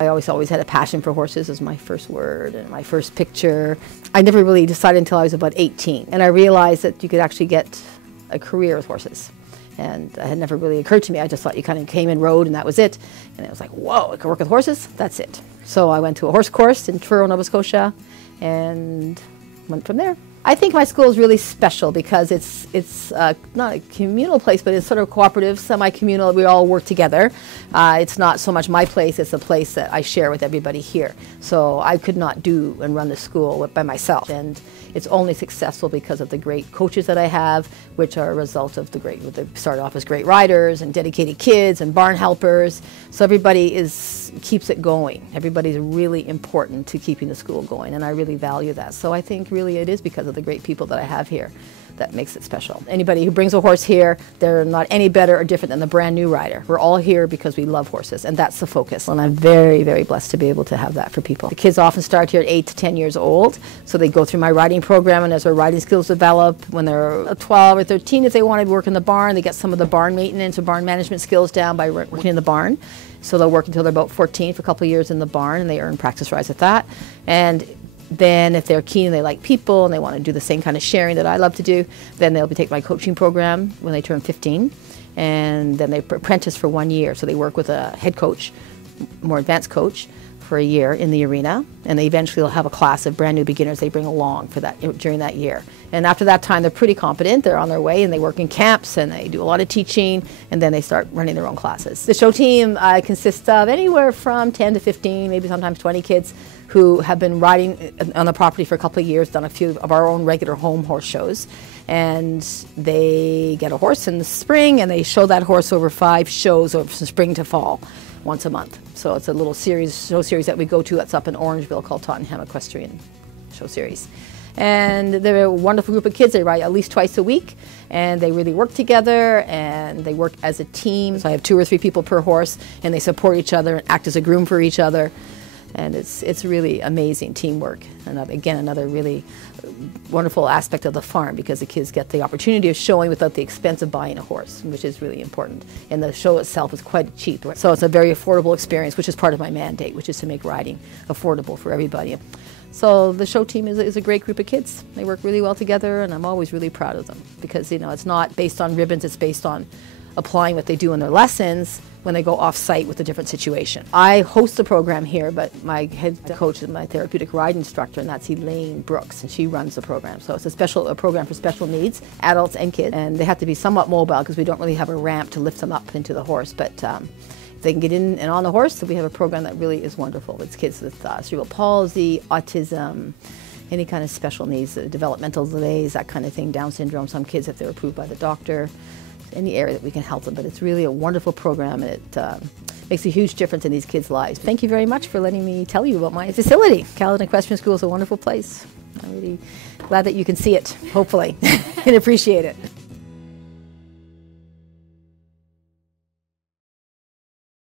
I always had a passion for horses as my first word and my first picture. I never really decided until I was about 18, and I realized that you could actually get a career with horses. And it had never really occurred to me. I just thought you kind of came and rode and that was it. And it was like, whoa, I could work with horses? That's it. So I went to a horse course in Truro, Nova Scotia, and went from there. I think my school is really special because it's not a communal place, but it's sort of cooperative, semi-communal. We all work together. It's not so much my place, it's a place that I share with everybody here. So I could not do and run the school by myself. And it's only successful because of the great coaches that I have, which are a result of they started off as great riders and dedicated kids and barn helpers. So everybody keeps it going. Everybody's really important to keeping the school going, and I really value that. So I think really it is because of the great people that I have here that makes it special. Anybody who brings a horse here, they're not any better or different than the brand new rider. We're all here because we love horses, and that's the focus. And I'm very, very blessed to be able to have that for people. The kids often start here at 8 to 10 years old, so they go through my riding program, and as their riding skills develop, when they're 12 or 13, if they want to work in the barn, they get some of the barn maintenance or barn management skills down by working in the barn. So they'll work until they're about 14 for a couple of years in the barn, and they earn practice rides at that. And then if they're keen and they like people and they want to do the same kind of sharing that I love to do, then they'll take my coaching program when they turn 15, and then they apprentice for 1 year. So they work with a head coach, more advanced coach, for a year in the arena, and they eventually will have a class of brand new beginners they bring along for that during that year. And after that time, they're pretty competent. They're on their way, and they work in camps, and they do a lot of teaching, and then they start running their own classes. The show team consists of anywhere from 10 to 15, maybe sometimes 20 kids who have been riding on the property for a couple of years, done a few of our own regular home horse shows. And they get a horse in the spring, and they show that horse over 5 shows over from spring to fall, once a month. So it's a little show series that we go to that's up in Orangeville called Caledon Equestrian show series. And they're a wonderful group of kids. They ride at least twice a week, and they really work together, and they work as a team. So I have 2 or 3 people per horse, and they support each other and act as a groom for each other. And it's really amazing teamwork. And again, another really wonderful aspect of the farm, because the kids get the opportunity of showing without the expense of buying a horse, which is really important. And the show itself is quite cheap. So it's a very affordable experience, which is part of my mandate, which is to make riding affordable for everybody. So the show team is a great group of kids. They work really well together, and I'm always really proud of them, because it's not based on ribbons, it's based on applying what they do in their lessons when they go off-site with a different situation. I host the program here, but my head coach is my therapeutic ride instructor, and that's Elaine Brooks, and she runs the program. So it's a program for special needs, adults and kids, and they have to be somewhat mobile because we don't really have a ramp to lift them up into the horse, but if they can get in and on the horse, so we have a program that really is wonderful. It's kids with cerebral palsy, autism, any kind of special needs, developmental delays, that kind of thing, Down syndrome, some kids if they're approved by the doctor. Any area that we can help them, but it's really a wonderful program, and it makes a huge difference in these kids' lives. Thank you very much for letting me tell you about my facility. Caledon Equestrian School is a wonderful place. I'm really glad that you can see it, hopefully, and appreciate it.